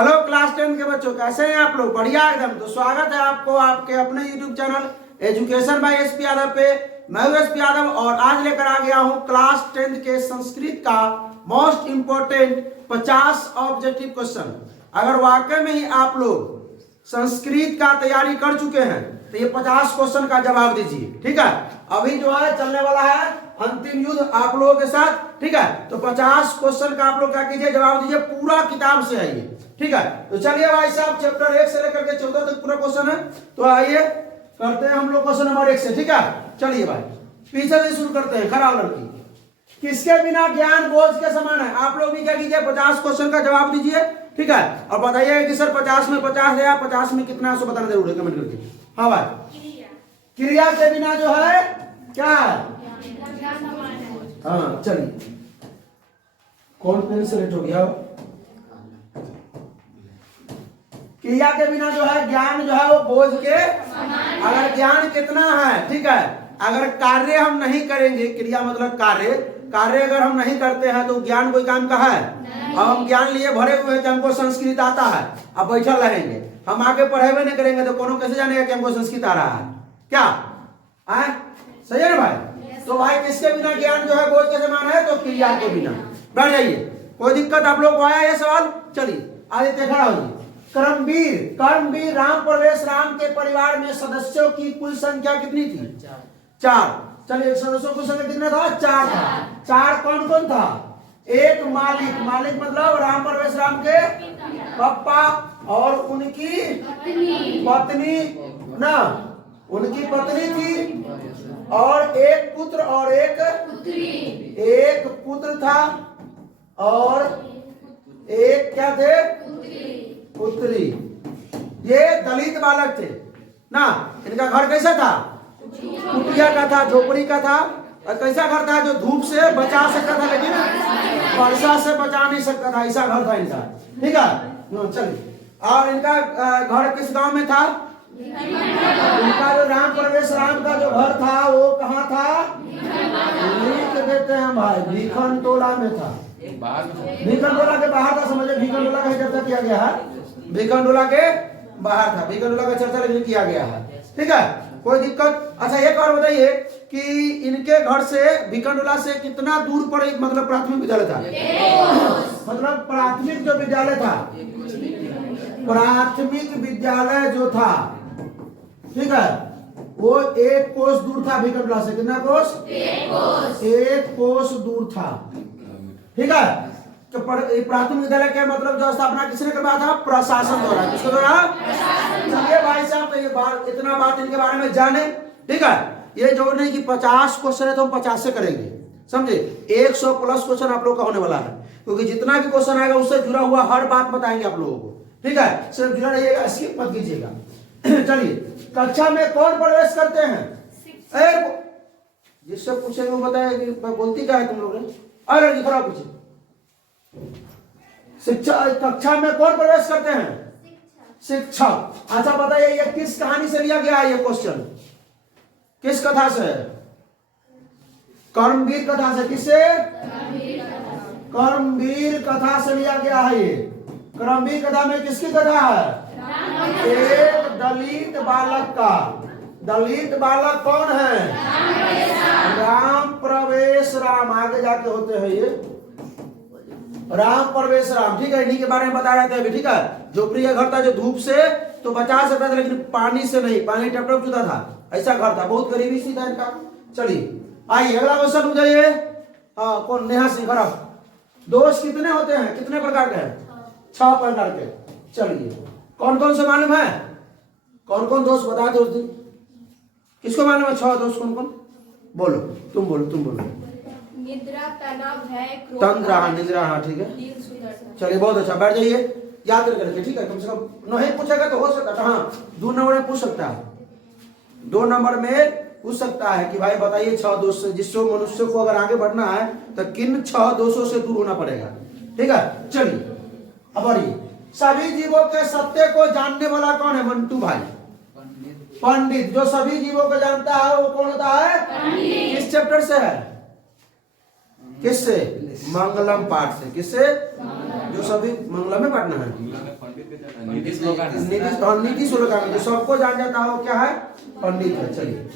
Hello class 10 के बच्चों, कैसे हैं आप लोग? बढ़िया एकदम। तो स्वागत है आपको आपके अपने YouTube channel education by SP Yadav पे। मैं हूं एसपी यादव और आज लेकर आ गया हूं क्लास 10 के संस्कृत का मोस्ट इंपोर्टेंट 50 ऑब्जेक्टिव क्वेश्चन। अगर वाकई में ही आप लोग संस्कृत का तैयारी कर चुके हैं तो ये 50 क्वेश्चन का जवाब दीजिए। ठीक है, अभी जो है चलने वाला है अंतिम युद्ध आप लोगों के साथ। ठीक है, तो 50 क्वेश्चन का आप लोग क्या कीजिए, जवाब दीजिए। पूरा किताब से आइए। ठीक है, तो चलिए भाई साहब, चैप्टर 1 से लेकर के 14 तक पूरा क्वेश्चन है। तो आइए करते हैं हम लोग क्वेश्चन नंबर 1 से। ठीक है, चलिए भाई पीछे से शुरू करते हैं। खराब लड़की, किसके बिना ज्ञान बोझ के समान है? आप लोग भी क्या कीजिए, 50 क्वेश्चन का जवाब दीजिए। ठीक है, और बताइए कि सर 50 में 50 है या 50 में कितना है, सो बताना जरूर है कमेंट करके। हाँ भाई, क्रिया के बिना जो है क्या है? हाँ चलिए, कौन पेन से लेट हो गया? क्रिया के बिना जो है ज्ञान जो है वो बोझ के, अगर ज्ञान कितना है, ठीक है, अगर कार्य हम नहीं करेंगे, क्रिया मतलब कार्य, कार्य अगर हम नहीं करते हैं तो ज्ञान कोई काम का है? अब हम ज्ञान लिए भरे हुए हैं कि हमको संस्कृत आता है, अब बैठल रहेंगे, हम आगे पढ़ेबे नहीं करेंगे तो कोनो कैसे जानेगा कि हमको संस्कृत आ रहा है? क्या है? सही है ना भाई? तो भाई किसके बिना ज्ञान जो है बोझ के समान है? तो क्रिया के बिना। बैठ जाइए, कोई दिक्कत आप लोग को आया ये सवाल? चलिए आदित्य खड़ा होइए। कर्मवीर राम प्रवेश राम के परिवार में सदस्यों की कुल संख्या कितनी थी? 4। चलिए, सदस्यों की संख्या कितना था? 4 था। 4 कौन कौन था? एक मालिक, मालिक मतलब राम प्रवेश राम के पापा और उनकी पत्नी ना, उनकी पत्नी थी, और एक पुत्र और एक पुत्र था, और एक क्या थे? पुत्री। ये दलित बालक थे ना। इनका घर कैसा था? कुटिया का था, झोपड़ी का था। और कैसा घर था? जो धूप से बचा सकता था लेकिन वर्षा से बचा नहीं सकता था, ऐसा घर था इनका। ठीक है, चलिए। और इनका घर किस गांव में था? इनका जो राम प्रवेश राम का जो घर था वो कहाँ था? लिख देते हैं भाई, भीखन टोला में था। भीखन टोला के बाहर था, समझे? भीखन टोला का चर्चा किया गया है, भीखन टोला के बाहर था, भीखन टोला का चर्चा लेकिन किया गया है। ठीक है, कोई दिक्कत? अच्छा एक और बताइए कि इनके घर से भीखन टोला से कितना दूर पर एक मतलब प्राथमिक विद्यालय था? मतलब प्राथमिक जो विद्यालय था, प्राथमिक विद्यालय जो था, ठीक है, वो 1 कोस दूर था भीखन टोला से। कितना कोस? 1 कोस दूर था। ठीक है, तो प्राथमिक विद्यालय के मतलब जो स्थापना किसने करवाया था? प्रशासन द्वारा। किसके द्वारा? चलिए भाई साहब, तो ये बात, इतना बात इनके बारे में जाने। ठीक है, ये जोड़ नहीं कि 50 क्वेश्चन है तो हम 50 से करेंगे, समझे? 100 प्लस क्वेश्चन आप लोग का होने वाला है, क्योंकि जितना भी क्वेश्चन आएगा उससे जुड़ा हुआ हर बात बताएंगे आप लोगों को। ठीक है, सिर्फ जुड़ा रहिएगा, स्किप मत कीजिएगा। चलिए, कक्षा में कौन प्रवेश करते हैं? जिससे पूछेंगे वो बताए कि बोलती क्या है तुम लोग? अरे थोड़ा पूछे, शिक्षा कक्षा में कौन प्रवेश करते हैं? शिक्षक। अच्छा बताइए, ये किस कहानी से लिया गया है? ये क्वेश्चन किस कथा से? कर्मवीर कथा से। किससे? कर्मवीर कथा से लिया गया है ये। कर्मवीर कथा में किसकी कथा है? एक दलित बालक का। दलित बालक कौन है? राम प्रवेश राम। आगे जाके होते हैं ये राम प्रवेश राम। ठीक है, इन्हीं के बारे में बताया जाता है। ठीक है, झोपड़ी का घर था जो धूप से तो बचा सकता था लेकिन पानी से नहीं, पानी टप टप चुता था, ऐसा घर था, बहुत गरीबी सी था इनका। चलिए आइए अगला क्वेश्चन हो जाइए। हाँ, कौन? नेहा सिंह। खराब। दोष कितने होते हैं? कितने प्रकार के हैं? 6 प्रकार के। चलिए, कौन कौन से मालूम है? कौन कौन दोष बता दो उस दिन? किसको मालूम है 6 दोष कौन कौन? बोलो, तुम बोलो। निद्रा, तनाव, भय, क्रोध, तंद्रा, निद्रा। हाँ ठीक है, चलिए बहुत अच्छा। बैठ जाइए, याद करके। ठीक है, कम से कम नहीं पूछेगा तो हो सकता है। हाँ, 2 नंबर में पूछ सकता है, 2 नंबर में पूछ सकता है कि भाई बताइए 6 दोष से जिससे मनुष्य को अगर आगे बढ़ना है तो किन 6 दोषों से दूर होना पड़ेगा। ठीक है, चलिए अब बढ़िए। सभी जीवों के सत्य को जानने वाला कौन है? मंटू भाई। पंडित। जो सभी जीवों को जानता है वो कौन होता है? किस चैप्टर से है? किससे? मंगलम पाठ से। किससे? जो सभी मंगलम में पढ़ना है। नीति श्लोका में जो सबको जान जाता है वो क्या है? पंडित है। चलिए,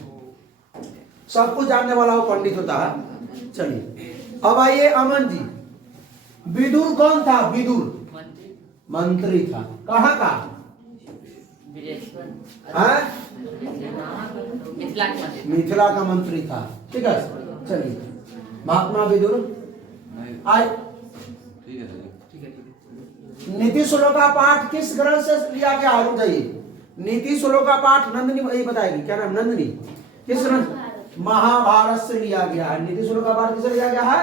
सब कुछ जानने वाला वो पंडित होता है। चलिए अब आइए अमन जी, विदुर कौन था? विदुर मंत्री था। कहाँ का? मिथिला का मंत्री था। ठीक है, चलिए महात्मा विदुर आए। नीति श्लोका पाठ किस ग्रंथ से लिया गया? रुक जाइए, नीति श्लोका पाठ नंदिनी यही बताएगी, क्या नाम? नंदिनी। किस ग्रंथ? महाभारत से लिया गया है। नीति श्लोका पाठ किससे लिया गया है?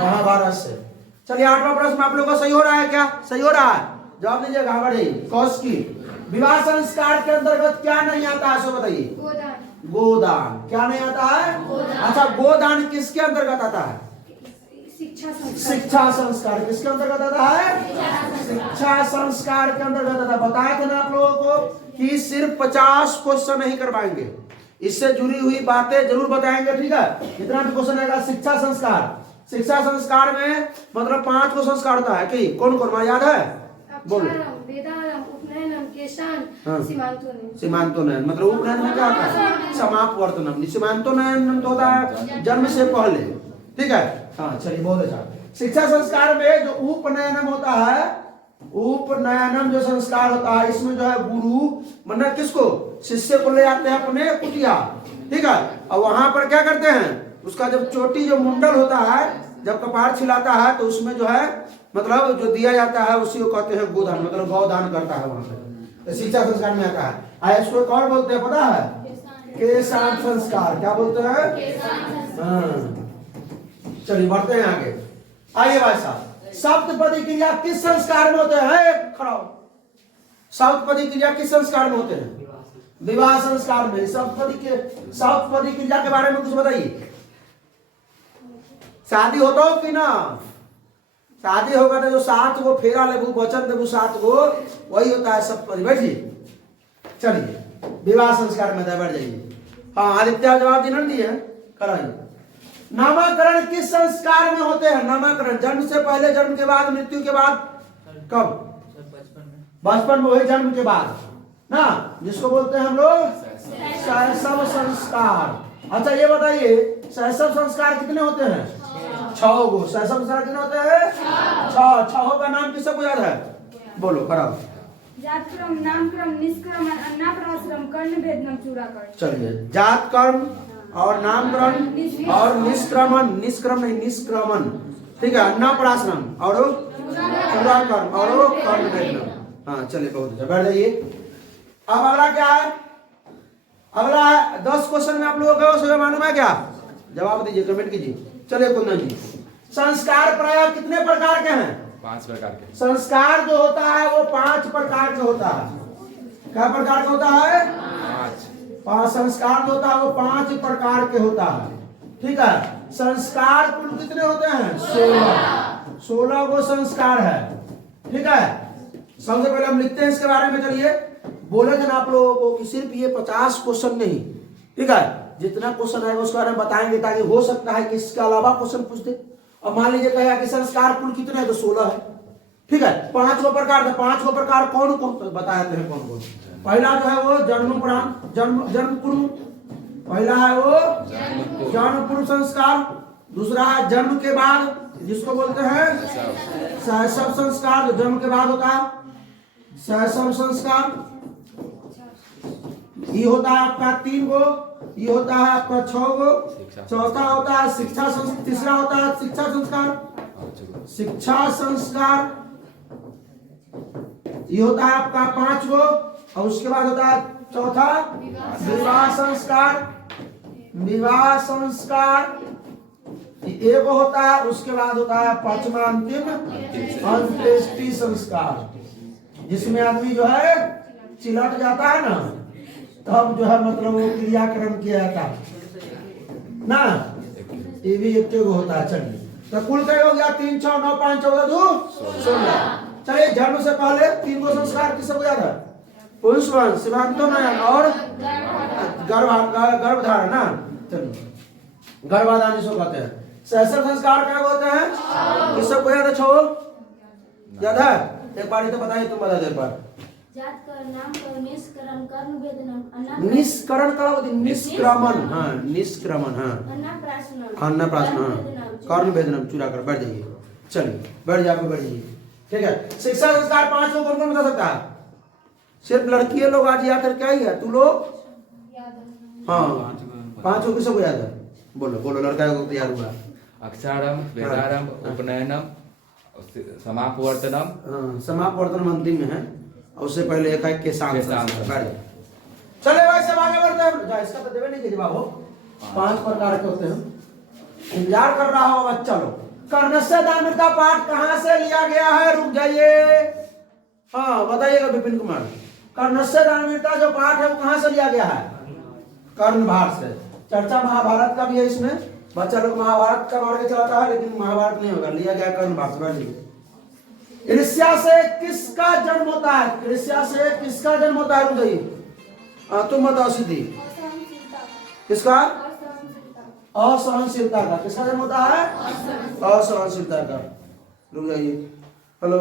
महाभारत से। चलिए 8वां प्रश्न आप लोगों का सही हो रहा है क्या? सही हो रहा है? जवाब दीजिएगा। हमारे कौशिकी, विवाह संस्कार के अंतर्गत क्या नहीं आता है? सो बताइए। गोदान। क्या नहीं आता है? अच्छा, गोदान किसके अंतर्गत आता है? शिक्षा संस्कार। किसके अंतर्गत आता है? शिक्षा संस्कार के अंतर्गत आता है। बताया था ना आप लोगों को कि सिर्फ 50 क्वेश्चन नहीं कर पाएंगे, इससे जुड़ी हुई बातें जरूर बताएंगे। ठीक है, जितना भी क्वेश्चन आएगा। शिक्षा संस्कार, शिक्षा संस्कार में मतलब 5 को संस्कार होता है कि कौन कौन याद है? बोलो। सीमांतोनयन मतलब उपनयन में क्या होता है? समापवर्तनम। सीमांतोनयन तो होता है जन्म से पहले। ठीक है, हाँ चलिए बहुत अच्छा। शिक्षा संस्कार में जो उपनयनम होता है, उपनयनम जो संस्कार होता है, इसमें जो है गुरु मतलब किसको? शिष्य को ले आते हैं अपने कुटिया। ठीक है, और वहां पर क्या करते हैं? उसका जब चोटी जो मुंडल होता है, जब कपार छिलाता है तो उसमें जो है मतलब जो दिया जाता है उसी को कहते हैं गोदान, मतलब गौदान करता है वहां पर। तो शिक्षा संस्कार में आता है। इसको कौन बोलते हैं पता है? केशान संस्कार। क्या बोलते हैं? हाँ, चलिए बढ़ते हैं आगे। आइए भाई साहब, सप्तपदी क्रिया किस संस्कार में होते हैं? खड़ाओ। सप्तपदी क्रिया किस संस्कार में होते हैं? विवाह संस्कार में। सप्तपदी क्रिया के बारे में कुछ बताइए। शादी होता हो कि ना? शादी होगा तो जो 7 गो फेरा लेबू, वचन देबू 7 गो, वही होता है सप्तपदी। बैठिए, चलिए विवाह संस्कार में बैठ जाइए। हाँ, आदित्य जवाब जी ने दिए, कराइए। नामकरण किस संस्कार में होते हैं? नामकरण जन्म से पहले, जन्म के बाद, मृत्यु के बाद? कब? बचपन में, वही जन्म के बाद ना, जिसको बोलते हैं हम लोग शैशव संस्कार। अच्छा ये बताइए, शैशव संस्कार कितने होते हैं? 6 गो। शैशव संस्कार कितने होते हैं? 6। 6 का नाम किसको याद है? बोलो खराब। जात क्रम, नाम क्रम, निष्क्रमण, अन्नाप्राश्रम, कर्ण भेदनम, चूड़ाकरण। चलिए, जात कर्म और नामकरण और निष्क्रमण, निष्क्रम नहीं निष्क्रमण। ठीक है, अन्नाप्राश्रम और चूड़ाकरण और कर्ण भेदनम। हाँ चलिए बहुत अच्छा, बैठ जाइए। अब अगला क्या है? अगला 10 क्वेश्चन में आप लोगों को समझ मालूम है क्या? जवाब दीजिए, कमेंट कीजिए। चलिए कुंदन जी, संस्कार प्राय कितने प्रकार के हैं? 5 प्रकार के। संस्कार जो होता है वो 5 प्रकार के होता है। क्या प्रकार का होता है? 5 संस्कार जो होता है वो 5 प्रकार के होता है। ठीक है, संस्कार कुल कितने होते हैं? 16 गो संस्कार है। ठीक है, सबसे पहले हम लिखते हैं इसके बारे में। चलिए, बोले थे ना आप लोगों को कि सिर्फ ये 50 क्वेश्चन नहीं, ठीक है, जितना क्वेश्चन आएगा उसके बारे में बताएंगे, ताकि हो सकता है कि इसके अलावा क्वेश्चन पूछ दे। और मान लीजिए कहेगा कि संस्कार कुल कितने हैं, तो 16 है। ठीक है, 5 गो प्रकार थे। 5 गो प्रकार कौन कौन बताते हैं? कौन कौन? पहला जो है वो जन्म पूर्व। पहला है वो जन्म पूर्व संस्कार। दूसरा है जन्म के बाद, जिसको बोलते हैं शैशव संस्कार, जो जन्म के बाद होता है, शैशव संस्कार। ये होता है आपका 3 गो। ये होता है आपका 6 गो। चौथा होता है शिक्षा संस्कार। तीसरा होता है शिक्षा संस्कार। शिक्षा संस्कार ये होता है आपका 5 गो। और उसके बाद होता है चौथा विवाह संस्कार। विवाह संस्कार एक होता है। उसके बाद होता है 5वां अंतिम अंत्येष्टि संस्कार, जिसमें आदमी जो है चिलट जाता है ना, तब जो है मतलब वो क्रियाक्रम किया जाता है ना। ये भी एक होता है। चलिए, तो कुल क्या हो गया? 3, 6, 9, 5, 14, 2, 16। चलिए, जन्म से पहले 3 गो संस्कार किसको याद है? पुंसवन, सीमांतोनयन और गर्भधारण ना। चलिए, गर्भाधान इसको कहते हैं। शैशव संस्कार क्या होते हैं? किसको याद है? 6 याद है? एक बार तो बताइए, तुम बता दो एक बार। जात कर नाम कर निष्कर्म कर्ण वेदनम निष्करण करो, निष्क्रमण, हाँ निष्क्रमण, हाँ अन्नप्राशन अन्नप्राशन, हाँ कर्ण वेदनम, चूरा कर। बैठ जाइए, चलिए बैठ जाइए, बैठ जाइए। ठीक है, शिक्षा संस्कार 5 लोग कौन कौन बता सकता है? सिर्फ लड़की लोग आज याद करके आई है, तू लोग? हाँ 5 को किसको याद है? बोलो बोलो, लड़का को तैयार हुआ। अक्षरम, वेदारम, उपनयनम, समापवर्तनम। समापवर्तन अंतिम में है, और उससे पहले एक है केशांत। चले भाई सब आगे बढ़ते हैं। इसका तो देवे नहीं कि जवाब हो। 5 प्रकार के होते हैं, इंतजार कर रहा हो बच्चा लोग। कर्णस्य दान का पाठ कहाँ से लिया गया है? रुक जाइए, हाँ बताइएगा विपिन कुमार। कर्णस्य दानवीरता जो पाठ है वो कहाँ से लिया गया है? कर्ण भार से। चर्चा महाभारत का भी है इसमें, बच्चा लोग महाभारत का मार के चलाता है, लेकिन महाभारत नहीं होगा, लिया गया कर्ण भार से। ईर्ष्या से किसका जन्म होता है? ईर्ष्या से किसका जन्म होता है? रुक जाइए, तुम बताओ सिद्धि। किसका? असहनशीलता का। किसका जन्म होता है? असहनशीलता का। रुक जाइए, हेलो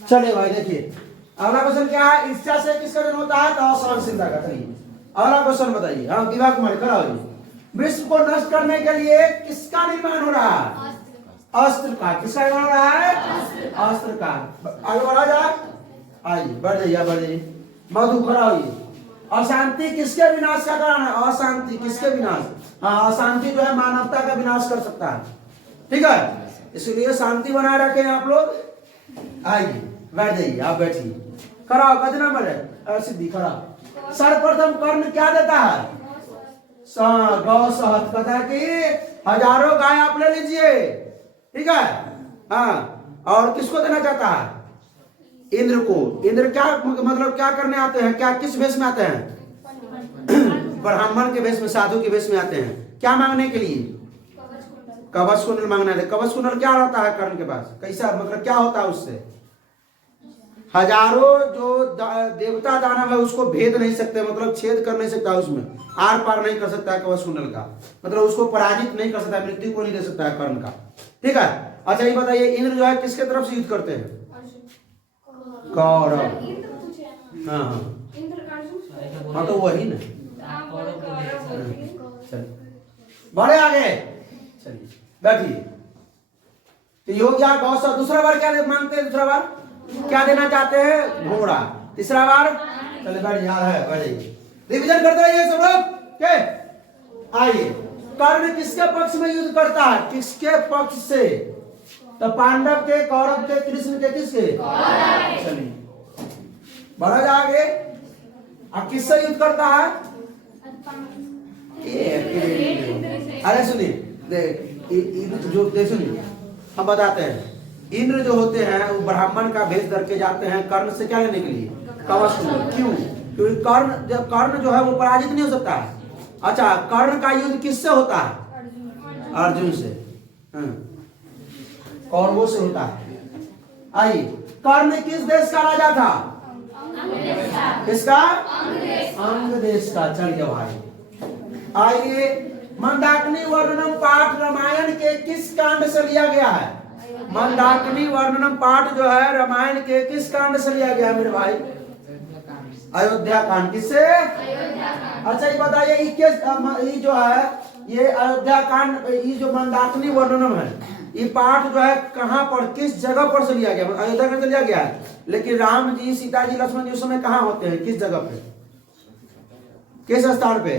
चलिए भाई देखिए, अगला क्वेश्चन क्या है? ईर्ष्या से किसका जन्म होता है? तो असहनशीलता का। चलिए अगला क्वेश्चन बताइए। हाँ दिवा कुमारी खड़ा होइए। विश्व को नष्ट करने के लिए किसका निर्माण हो रहा है? अस्त्र का। किसका निर्माण हो रहा है? अस्त्र का। आगे बढ़ा जाए, आइए बढ़ जाइए, बढ़ जाइए। मधु खड़ा होइए। अशांति किसके विनाश का कारण है? अशांति किसके विनाश? हाँ अशांति जो है मानवता का विनाश कर सकता है, ठीक है, इसलिए शांति बनाए रखें आप लोग। आइए बैठ जाइए, आप बैठिए, खड़ा हो। कितना नंबर है? सिद्धि खड़ा। सर्वप्रथम कर्ण क्या देता है? गौ शहद। कहता है कि हजारों गाय आप ले लीजिए, ठीक है, हाँ। और किसको देना चाहता है? इंद्र को। इंद्र क्या मतलब क्या करने आते हैं? क्या किस वेश में आते हैं? ब्राह्मण के वेश में, साधु के वेश में आते हैं। क्या मांगने के लिए? कवच कुंडल मांगना है। कवच कुंडल क्या रहता है कर्ण के पास? कैसा मतलब क्या होता है उससे? हजारों जो देवता दानव है उसको भेद नहीं सकते, मतलब छेद कर नहीं सकता, उसमें आर पार नहीं कर सकता है कवच कुंडल का, मतलब उसको पराजित नहीं कर सकता, मृत्यु को नहीं दे सकता है कर्ण का, ठीक है। अच्छा ये बताइए, इंद्र जो है किसके तरफ से युद्ध करते हैं? कौरव। हाँ हाँ तो वही ना। चलिए बढ़े आगे, चलिए बैठिए। तो योग या गौसा। दूसरा बार क्या मांगते हैं? दूसरा बार क्या देना चाहते हैं? घोड़ा। तीसरा बार चलिए बैठ, याद है, बैठिए, रिविजन करते रहिए सब लोग के। आइए, कर्ण किसके पक्ष में युद्ध करता है? किसके पक्ष से? तो पांडव के, कौरव के, कृष्ण के, किसके? चलिए बढ़ा जाएंगे। अब किससे युद्ध करता है? अरे सुनिए, जो देख सुनिए हम बताते हैं। इंद्र जो होते हैं वो ब्राह्मण का भेष धर के जाते हैं कर्ण से क्या लेने के लिए? कवच कुंडल। क्यों? क्योंकि कर्ण जो है वो पराजित नहीं हो सकता है। अच्छा, कर्ण का युद्ध किससे होता है? अर्जुन से, कौरवों से होता है। आइए, कर्ण किस देश का राजा था? किसका? अंग देश का। चलिए भाई आइए, मंदाकिनी वर्णनम पाठ रामायण के किस कांड से लिया गया है? मंदाकिनी वर्णनम पाठ जो है रामायण के किस कांड से लिया गया है मेरे भाई? अयोध्या कांड। किससे? अच्छा ये बताइए, ये जो है ये अयोध्या कांड, ये जो मंदाकिनी वर्णनम है, ये पाठ जो है कहाँ पर, किस जगह पर से लिया गया? अयोध्या कांड से लिया गया है, लेकिन राम जी, सीता जी, लक्ष्मण जी उस समय कहाँ होते हैं? किस जगह पे, किस स्थान पे?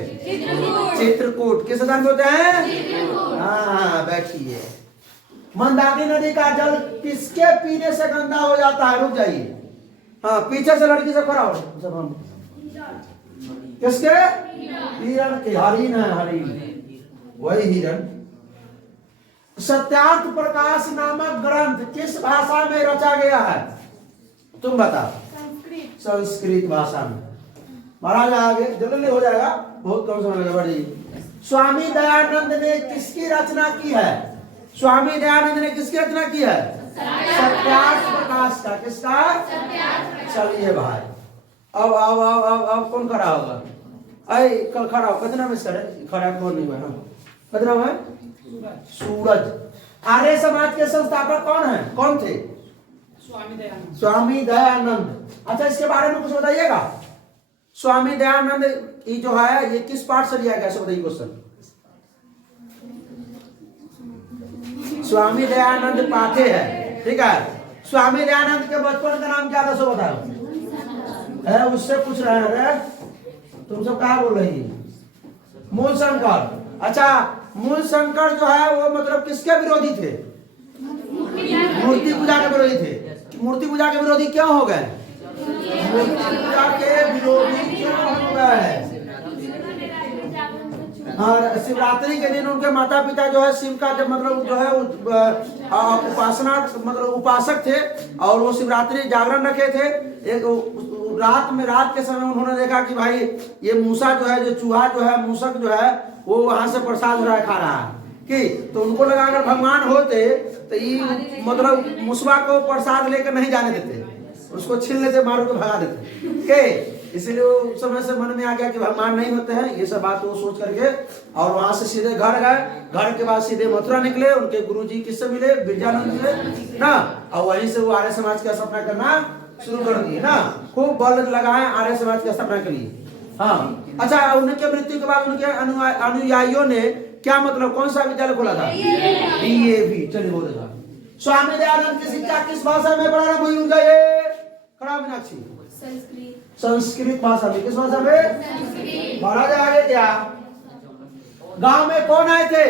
चित्रकूट। किस स्थान पे होते हैं? हाँ बैठिए। मंदाकिनी नदी का जल किसके पीने से गंदा हो जाता है? रुक जाइए, हाँ पीछे से लड़की से खड़ा हो सब हम। किसके? हिरण के। हरिण है, हरिण, वही हिरण। सत्यार्थ प्रकाश नामक ग्रंथ किस भाषा में रचा गया है? तुम बताओ। संस्कृत भाषा में। महाराज आगे जल्दी हो जाएगा, बहुत कम समय लगेगा। बढ़िए। स्वामी दयानंद ने किसकी रचना की है? स्वामी दयानंद ने किसकी रचना की है? सत्यार्थ प्रकाश का। किसका? चलिए भाई, अब कौन खड़ा होगा? कल खड़ा हो। कितना में सर खड़ा कौन नहीं हुआ? कितना हुआ? सूरज। आर्य समाज के संस्थापक कौन है, कौन थे? स्वामी दयानंद। अच्छा, इसके बारे में कुछ बताइएगा। स्वामी दयानंद ये जो है ये किस पाठ से लिया गया, ऐसे बताइए क्वेश्चन। स्वामी दयानंद पाठे है, ठीक है। स्वामी दयानंद के बचपन का नाम क्या था, सो बताओ। है उससे पूछ रहे हैं, तुम सब क्या बोल रही है? मूल शंकर। अच्छा, मूल शंकर जो है वो मतलब किसके विरोधी थे? मूर्ति पूजा के विरोधी थे। मूर्ति पूजा के विरोधी क्यों हो गए? मूर्ति पूजा के विरोधी क्यों हो गए? और शिवरात्रि के दिन उनके माता पिता जो है शिव का जब मतलब जो है उपासना मतलब उपासक थे और वो शिवरात्रि जागरण रखे थे। एक रात के समय उन्होंने देखा कि भाई ये मूसा जो है, जो चूहा जो है, मूसक जो है वो वहां से प्रसाद उड़ा खा रहा है कि, तो उनको लगा अगर भगवान होते तो ये मतलब मुसवा को प्रसाद लेकर नहीं जाने देते, उसको छीन लेते, मारो के भगा देते के। इसलिए उस समय से मन में आ गया कि भगवान नहीं होते हैं, ये सब बात वो सोच करके और वहां से सीधे घर गए। घर के बाद सीधे मथुरा निकले। उनके गुरुजी किससे मिले? विद्यानंद मिले ना, और वहीं से वो आर्य समाज की स्थापना करना शुरू कर दिए ना। खूब बल लगाए आर्य समाज की स्थापना के लिए। हाँ, अच्छा, उनके मृत्यु के बाद उनके अनुयायियों ने क्या मतलब कौन सा विद्यालय खोला था? DAV। चलिए बोलेगा। स्वामी दयानंद की शिक्षा किस भाषा में प्रारंभ हुई? उनका ये खड़ा मीनाक्षी संस्कृत भाषा में। किस भाषा में? महाराज आगे क्या गांव में कौन आए थे?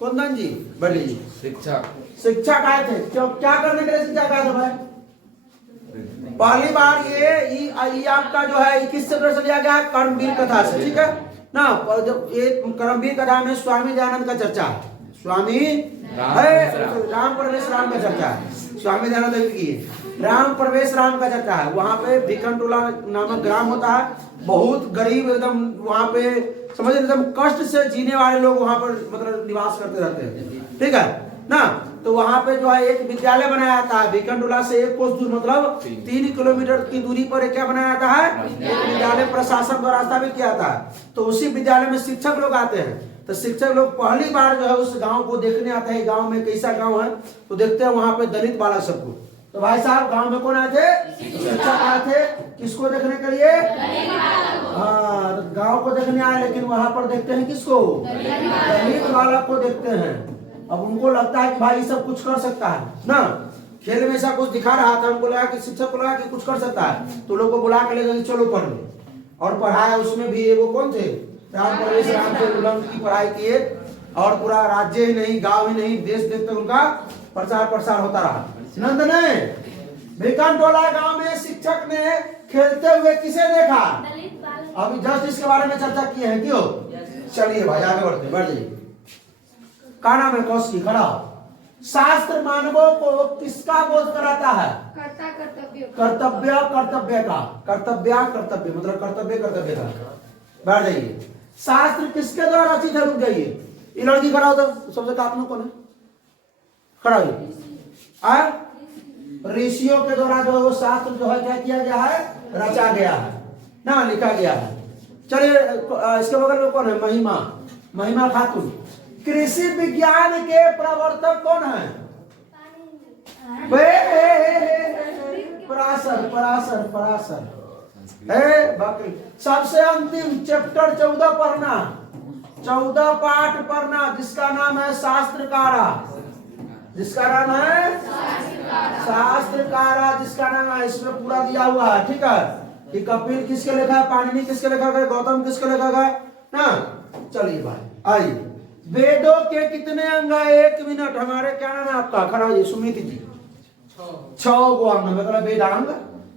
कुंदन जी बड़ी शिक्षक आए थे। क्या करने के लिए शिक्षक आए थे भाई? पहली बार ये आपका जो है किससे प्रश्न लिया गया है? कर्मवीर कथा से, ठीक है ना। जब ये कर्मवीर कथा में स्वामी दयानंद का चर्चा है। स्वामी राम प्रवेश राम का चर्चा है। स्वामी दयानंद की राम प्रवेश राम का चर्चा है। वहां पे भिकनटोला नामक ग्राम होता है, बहुत गरीब एकदम, वहां पे समझ एकदम कष्ट से जीने वाले लोग वहां पर मतलब निवास करते रहते हैं, ठीक है ना। तो वहां पे जो है एक विद्यालय बनाया जाता है। भिकनटोला से एक कोस दूर मतलब 3 किलोमीटर की दूरी पर क्या बनाया जाता है? एक विद्यालय प्रशासन द्वारा स्थापित किया जाता है। तो उसी विद्यालय में शिक्षक लोग आते हैं। तो शिक्षक लोग पहली बार जो है उस गांव को देखने आते हैं। गांव में कैसा गांव है तो देखते हैं वहां पे दलित बालक सबको। तो भाई साहब गांव में कौन आए थे? शिक्षक आए थे। किसको देखने के लिए? हाँ, गांव को देखने आए, लेकिन वहां पर देखते हैं किसको? दलित बालक को देखते हैं। अब उनको लगता है कि भाई सब कुछ कर सकता है ना। खेल में ऐसा कुछ दिखा रहा था, उनको लगा कि शिक्षक को लगा कि कुछ कर सकता है, तो लोगों को बुला के ले गए, चलो पढ़ लो। और पढ़ाया। उसमें भी वो कौन थे? राम प्रवेश राम से उल्लंघन की पढ़ाई किए और पूरा राज्य ही नहीं, गांव ही नहीं, देश देश तक उनका प्रचार प्रसार होता रहा। नंद ने भिकनटोला गांव में शिक्षक ने खेलते हुए किसे देखा? अभी जस्ट इसके बारे में चर्चा किए हैं। क्यों? चलिए भाई आगे बढ़ते, बढ़ जाइए। का नाम है? कौशिकी। खड़ा। शास्त्र मानवों को किसका बोध कराता है? कर्तव्य का। कर्तव्य मतलब कर्तव्य का। बैठ जाइए। शास्त्र किसके द्वारा रचित है? रुक जाइए, ये लड़की खड़ा हो तो सबसे काटने कौन है? खड़ा होइए। ऋषियों के द्वारा जो है वो शास्त्र जो है क्या किया गया है? रचा गया है ना, लिखा गया है। चलिए इसके बगल में कौन है? महिमा खातून। कृषि विज्ञान के प्रवर्तक कौन है? पराशर। बकरी। सबसे अंतिम चैप्टर 14 पढ़ना, 14 पाठ पढ़ना, जिसका नाम है शास्त्रकारा। जिसका नाम है शास्त्रकारा, जिसका नाम है, इसमें पूरा दिया हुआ है, ठीक है, कि कपिल किसके लिखा है, पाणिनि किसके लिखा गया, गौतम किसके लिखा गया ना। चलिए भाई आइए। वेदों के कितने अंग है? 1 मिनट। हमारे क्या नाम है आपका? खड़ा होइए। सुमित जी। 6 गो अंग मतलब वेदांग।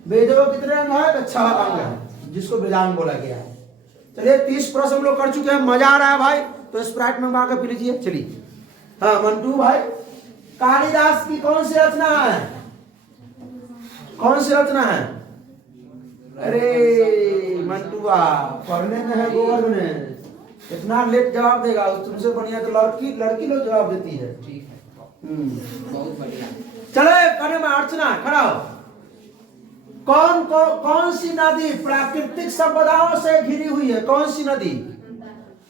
वेदों के कितने अंग है? तो 6 अंग है, जिसको वेदांग बोला गया है। चलिए 30 प्रश्न हम लोग कर चुके हैं। मजा आ रहा है भाई, तो स्प्राइट मंगवा कर पी लीजिए। चलिए हाँ मंटू भाई, कालिदास की कौन सी रचना है? कौन सी रचना है? अरे मंटुआ पढ़ने में है गोवर्धन है, इतना लेट जवाब देगा। तुमसे बढ़िया तो लड़की लोग जवाब देती है। ठीक है, बहुत बढ़िया। चले करने में अर्चना खड़ा हो। कौन सी नदी प्राकृतिक संपदाओं से घिरी हुई है? कौन सी नदी?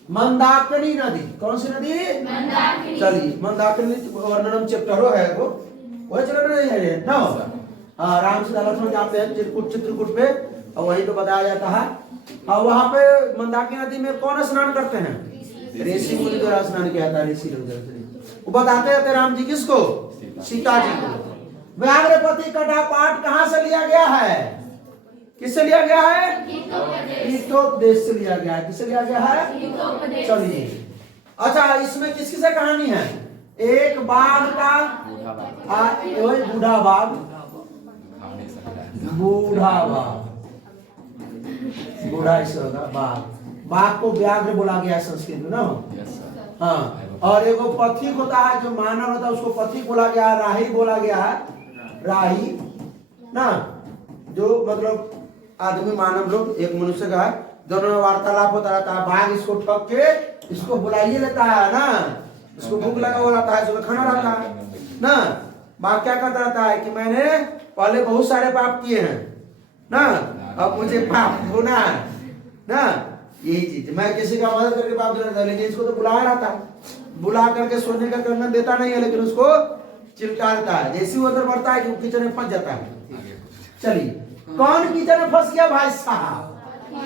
मंदाकिनी नदी, कौन सी नदी? चलिए, मंदाकिनी वर्णनम चैप्टर है वो, वही चल रही है ना। हाँ, राम सीता लक्ष्मण जाते हैं चित्रकूट पे, और वहीं पे बताया जाता है। और वहां पे मंदाकिनी नदी में कौन स्नान करते हैं? ऋषि मुनि द्वारा स्नान किया था, ऋषि लोग। वो बताते थे राम जी किसको? सीता जी को। व्याघ्रपति कटापाठ कहाँ से लिया गया है? किससे लिया गया है? गीतोपदेश से लिया गया है। किससे लिया गया है? चलिए, अच्छा, इसमें किस किससे कहानी है? एक बाघ का, बूढ़ा बाघ, बूढ़ा बाघ, बाघ को व्याघ्र बोला गया संस्कृत में ना। हाँ, और एक पथिक होता है, जो मानव होता है उसको पथिक बोला गया है, राही बोला गया है, राही ना, जो मतलब आदमी मानव लोग, एक मनुष्य का है, दोनों में वार्तालाप होता रहता है। बाघ इसको ठग के इसको बुलाइए लेता है ना, इसको भूख लगा हुआ रहता है, इसको खाना रहता है ना। बाघ क्या करता रहता है कि मैंने पहले बहुत सारे पाप किए हैं ना, अब मुझे पाप धोना है ना, यही चीज। मैं किसी का मदद करके पाप धोना था, लेकिन इसको तो बुलाया रहता है, बुला करके सोने का कंगन देता नहीं है, लेकिन उसको चिल्का देता है। जैसे वो उधर बढ़ता है कि किचन में फंस जाता है। चलिए, कौन किचन में फंस गया भाई साहब?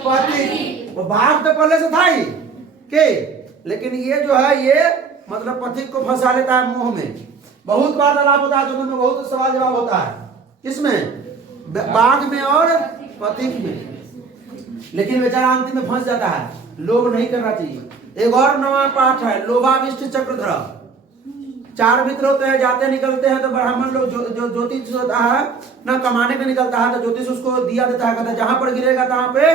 पथिक। वो बाघ तो पहले से था ही के, लेकिन ये जो है ये मतलब पथिक को फंसा लेता है मुंह में। बहुत वार्तालाप होता है, दोनों में बहुत सवाल जवाब होता है। किसमें? बाघ में और पथिक में। लेकिन बेचारा अंतिम में फंस जाता है। लोभ नहीं करना चाहिए। एक और नवा पाठ है, लोभाविष्ट चक्रधर। 4 मित्र होते हैं, जाते निकलते हैं तो ब्राह्मण लोग जो ज्योतिष होता है ना, कमाने में निकलता है तो ज्योतिष उसको दिया देता है, कहता है जहां पर गिरेगा तहां पे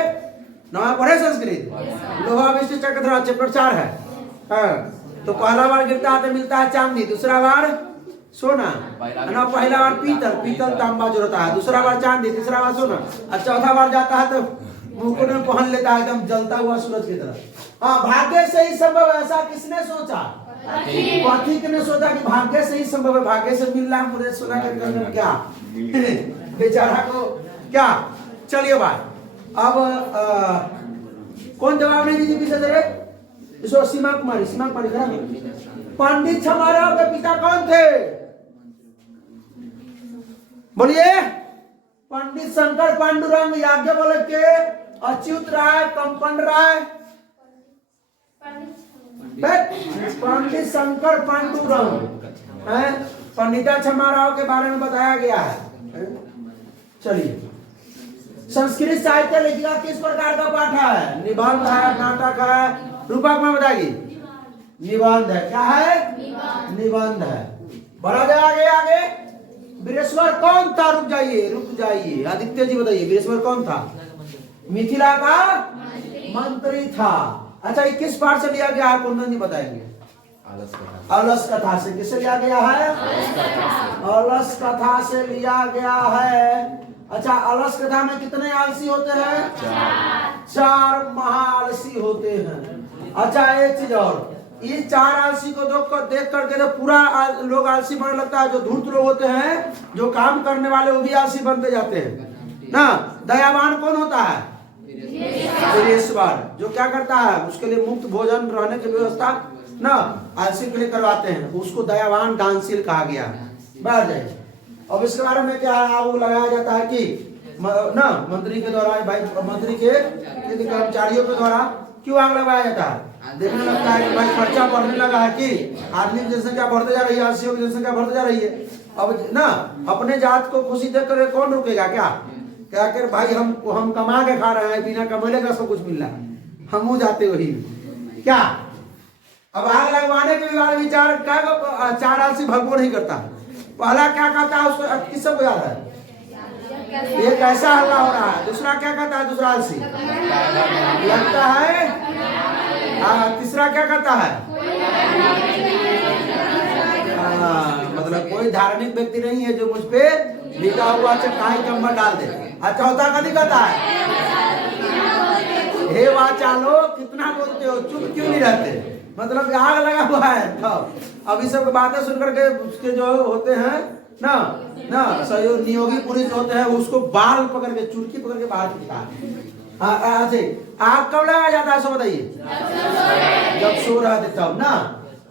नवा पढ़े संस्कृत। लोभाविष्ट चक्रधर चैप्टर 4 है। तो पहला बार गिरता है तो मिलता है चांदी, दूसरा बार सोना ना, पहला बार पीतल तांबा जो होता है, दूसरा बार चांदी, तीसरा बार सोना, और चौथा बार जाता है तो मुकुट में पहन लेता है एकदम जलता हुआ सूरज की तरह। हाँ, भाग्य से ही संभव, ऐसा किसने सोचा? पथिक ने सोचा कि भाग्य से ही संभव है, भाग्य से मिल रहा है मुझे सोना के कंगन, क्या बेचारा को क्या। चलिए भाई, अब कौन जवाब नहीं दीजिए पीछे जरे? इसको सीमा कुमारी पंडित छमाराव के पिता कौन थे? बोलिए। पंडित शंकर पांडुरंग याज्ञवल्क्य के, अच्युत राय, कंपन राय। पंडित शंकर पांडुरंग है। पंडिता छमाराव के बारे में बताया गया है। चलिए, संस्कृत साहित्य लिखिका किस प्रकार का पाठ है? निबंध है, नाटक है, रूपक में बताइए। निबंध है। क्या है? निबंध है। बढ़ा जाए आगे। वीरेश्वर कौन था? रुक जाइए, आदित्य जी बताइए, वीरेश्वर कौन था? मिथिला का मंत्री था। अच्छा, ये किस पाठ से लिया गया है? कुंदन जी बताएंगे। अलस कथा से। किससे लिया गया है? अलस कथा से लिया गया है। अच्छा, अलस कथा में कितने आलसी होते हैं? 4 महाआलसी होते हैं। अच्छा, एक चीज और, इस 4 आलसी को देख करके तो पूरा लोग आलसी बनने लगता है। जो धूर्त लोग होते हैं, जो काम करने वाले, वो भी आलसी बनते जाते हैं ना। दयावान कौन होता है? वीरेश्वर। जो क्या करता है, उसके लिए मुफ्त भोजन, रहने की व्यवस्था ना आलसी के लिए करवाते हैं, उसको दयावान दानशील कहा गया। बैठ जाए। अब इसके बारे में क्या है, वो लगाया जाता है कि ना मंत्री के द्वारा, भाई मंत्री के कर्मचारियों के द्वारा क्यों आग लगाया जाता है? देखने लगता है कि भाई खर्चा बढ़ने लगा है, कि आदमी की जनसंख्या बढ़ते जा रही है, आलसियों की जनसंख्या बढ़ते जा रही है। अब ना अपने जात को खुशी देख कर कौन रुकेगा? क्या कर भाई, हम कमा के खा रहे हैं, बिना कमाने का सब कुछ मिल रहा है, हम जाते वही क्या। अब आग लगवाने के बाद विचार क्या 4 आलसी भगवान नहीं करता। पहला क्या कहता है उसको, किस सब याद है? ये कैसा हल्ला हो रहा है? दूसरा क्या कहता है? दूसरा आलसी लगता है। तीसरा क्या कहता है? मतलब कोई धार्मिक व्यक्ति नहीं है जो मुझ पे लिखा हुआ चटाई कंबल डाल दे। चौथा कभी कहता है, हे वाचालो, कितना बोलते हो, चुप क्यों नहीं रहते? मतलब आग लगा हुआ है। तो अभी सब बातें सुन करके उसके जो होते हैं ना सहयोग नियोगी पुरुष होते हैं, उसको बाल पकड़ के, चुटकी पकड़ के बाहर फेंकता है। अच्छे, आग कब लगाया जाता है सो बताइए? जब सो रहा थे तब ना।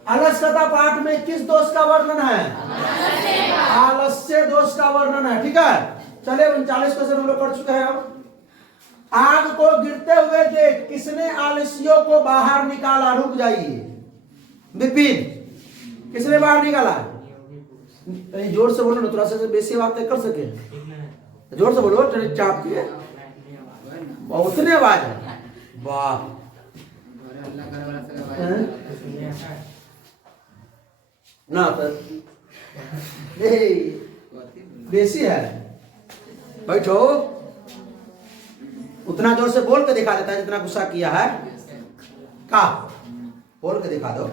अलसता पाठ में किस दोष का वर्णन है? आलस्य दोष का वर्णन है। ठीक है, चले 39 क्वेश्चन हम लोग कर चुके हैं। अब आग को गिरते हुए देख किसने आलसियों को बाहर निकाला? रुक जाइए विपिन, किसने बाहर निकाला? जोर से बोलो ना, थोड़ा सा बेसी बातें कर सके, जोर से बोलो, चाप के उतने आवाज है। वाह, ना तो बेसी है। बैठो, उतना जोर से बोल के दिखा देता है जितना गुस्सा किया है। का बोल के दिखा दो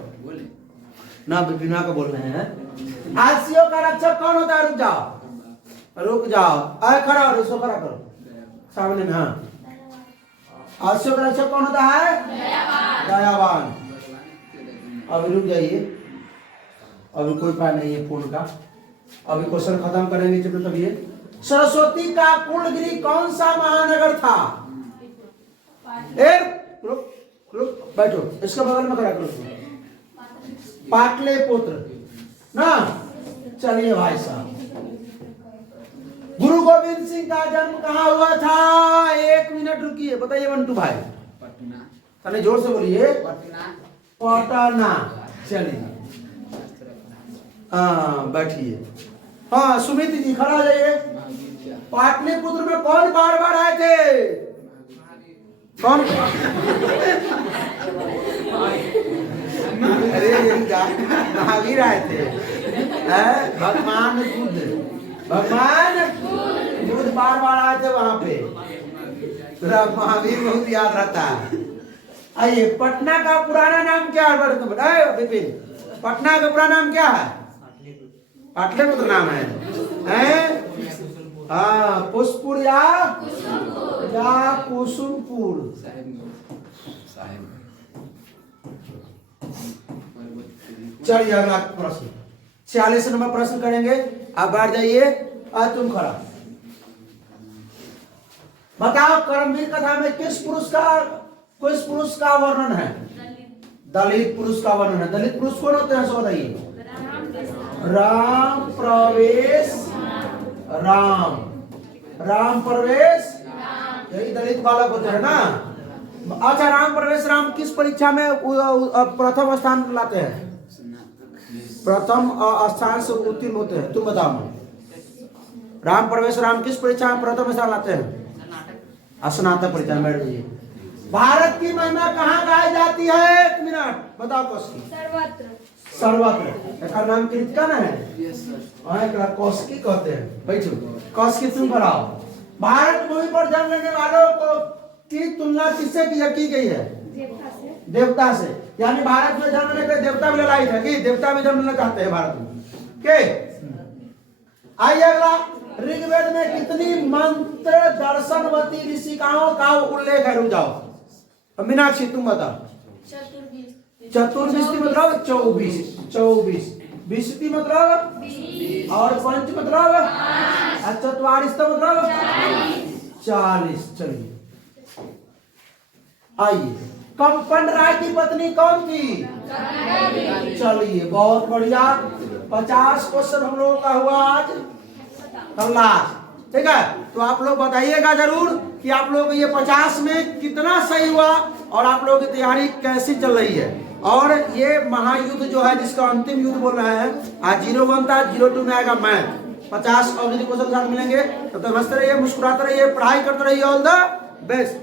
ना, बिना को बोल रहे हैं। आलसियों का रक्षक कौन होता है? रुक जाओ, रुक जाओ, अरे खड़ा हो, इसको खड़ा करो सामने में। हाँ, आलसियों का रक्षक कौन होता है? दयावान। अभी रुक जाइए, अभी कोई उपाय नहीं है फोन का, अभी क्वेश्चन खत्म करेंगे जब तब। ये सरस्वती का कुलगिरी कौन सा महानगर था? रुक रुक, बैठो, इसके बगल में खड़ा करो। पाटलिपुत्र ना। चलिए भाई साहब, गुरु गोविंद सिंह का जन्म कहाँ हुआ था? 1 मिनट रुकिए, बताइए मंटू भाई। पटना। जोर से बोलिए। पटना। चलिए, हाँ बैठिए। हाँ सुमित जी खड़ा हो जाइए। पाटलिपुत्र में कौन बार बार आए थे? कौन? अरे महावीर आए थे। भगवान बुद्ध, भगवान बुद्ध बार बार आए थे वहां पे। महावीर बहुत याद रहता है। आइए, पटना का पुराना नाम क्या है? विपिन, पटना का पुराना नाम क्या है? पाटलिपुत्र नाम है। हाँ, पुष्पुर या कुसुमपुर। चलिए अगला प्रश्न, 46 नंबर प्रश्न करेंगे। आप बैठ जाइए, आज तुम खड़ा। बताओ, कर्मवीर कथा में किस पुरुष का वर्णन है? दलित पुरुष का वर्णन है। दलित पुरुष कौन होते हैं सो बताइए? राम प्रवेश राम, राम प्रवेश, यही दलित बालक होते हैं ना। अच्छा, राम प्रवेश राम किस परीक्षा में प्रथम स्थान लाते हैं? प्रथम स्थान से उत्तीर्ण होते हैं। तुम बताओ, राम प्रवेश राम किस परीक्षा में प्रथम स्थान लाते हैं? स्नातक परीक्षा में। बैठ जाइए। भारत की महिमा कहाँ गाई जाती है? 1 मिनट बताओ। कौशकी। सर्वत्र। सर्वत्र। इसका नाम कीर्तन है, कौशकी कहते हैं। बैठो, कौशकी तुम कराओ। भारत भूमि पर जन्म लेने वालों को की तुलना किससे की गई है? देवता से। यानी भारत में जन्म लेने के लिए देवता भी लड़ाई है कि देवता भी जन्म लेना चाहते हैं भारत में के। आइए अगला, ऋग्वेद में कितनी मंत्र दर्शनवती ऋषिकाओं का उल्लेख है? रुक जाओ मीनाक्षी, तुम बताओ। 24 मतलब 24, 20 मतलब 20, और 5 मतलब 5, चतुर्थ मतलब 40। चलिए, आइए, कंपन राय की पत्नी कौन थी? चलिए, बहुत बढ़िया। 50 क्वेश्चन हम लोगों का हुआ आज लास्ट। ठीक है, तो आप लोग बताइएगा जरूर कि आप लोग ये 50 में कितना सही हुआ और आप लोगों की तैयारी कैसी चल रही है। और ये महायुद्ध जो है, जिसका अंतिम युद्ध बोल रहे हैं, आज 01 था, 02 में आएगा मैथ। 50 ऑब्जेक्टिव क्वेश्चन साथ मिलेंगे। तो हंसते रहिए, मुस्कुराते रहिए, पढ़ाई करते रहिए। All the best.